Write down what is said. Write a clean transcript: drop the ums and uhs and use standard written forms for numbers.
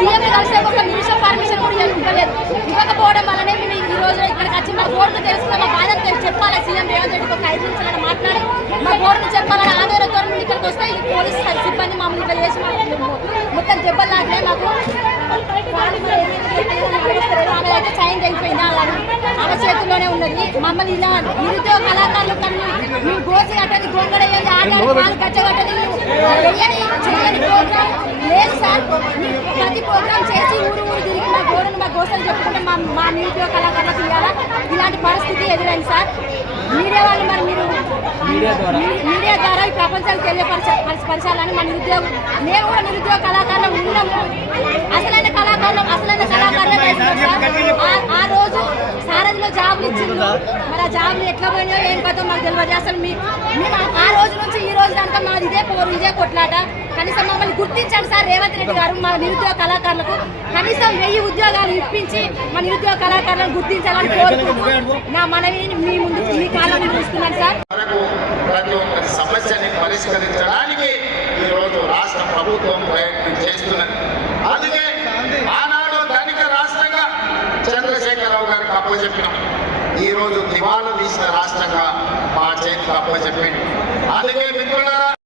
CM కలిసి ఒక నిమిషం పర్మిషన్ కూడా ఇవ్వలేదు. ఇవ్వకపోవడం వల్లనే మేము ఈ రోజు ఇక్కడికి వచ్చి మా బోర్డును తెలుసుకున్న మా బాధను చెప్పాలి. సీఎం రేవంత్ రెడ్డికి ఒక 5 నిమిషాలు మాట్లాడి మా బోర్డును చెప్పాలని ఆందోళనతో మేము ఇక్కడికి వస్తే ఈ పోలీసు సిబ్బంది మమ్మల్ని ఇట్లా చేసి మొత్తం దెబ్బలు లాగినాయి. మాకు ఆమె అయితే చైన్ అయిపోయింది, ఆమె చేతుల్లోనే ఉన్నది. మమ్మల్ని ఇలా నిరుద్యోగ కళాకారులు మేము గోసి కట్టది, గొంగడ వేయాలి, ఆడాలి, పాలు కట్టగట్టది, చేయని ప్రోగ్రామ్ లేదు సార్. ప్రతి ప్రోగ్రామ్ చేసి ఊరు తిరిగి మా గోడను మా గోసలు చెప్పుకుంటే మా నిరుద్యోగ కళాకారులకు ఇవ్వాలా ఇలాంటి పరిస్థితి ఎదురైంది సార్. మీడియా వాళ్ళు మరి మీరు మీడియా ద్వారా ఈ ప్రపంచానికి తెలియపరచాలని మా నిరుద్యోగం, మేము కూడా నిరుద్యోగ కళాకారులు ఉన్నాము. అసలైన కళాకారులు ఆ రోజు సారథిలో జాబులు ఇచ్చిండ్రు. మరి ఆ జాబులు ఎట్లా పోయినాయో ఏం కదో మాకు తెలియదు. అసలు మేము ఆ రోజు నుంచి ఈ రోజు దాకా మాది ఇదే పోరు, ఇదే కొట్లాట. కనీసం మమ్మల్ని గుర్తించండి సార్ రేవంత్ రెడ్డి గారు. మా నిరుద్యోగ కళాకారులకు కనీసం 1000 ఉద్యోగాలు ఇప్పించి మా నిరుద్యోగ కళాకారులను గుర్తించాలని కోరుకుంటూ నా మనవిని మీ ముందు మీ కాలంలో చూస్తున్నాను సార్. ప్రతి ఒక్క సమస్యని పరిష్కరించడానికి ఈరోజు రాష్ట్ర ప్రభుత్వం ప్రయత్నం చేస్తున్నది. అందుకే ఆనాడు ధనిక రాష్ట్రంగా చంద్రశేఖరరావు గారికి అప్పచెప్పినాం. ఈరోజు దివాలా తీసిన రాష్ట్రంగా మా చేతికి అప్పచెప్పింది. అందుకే మిత్రులారా,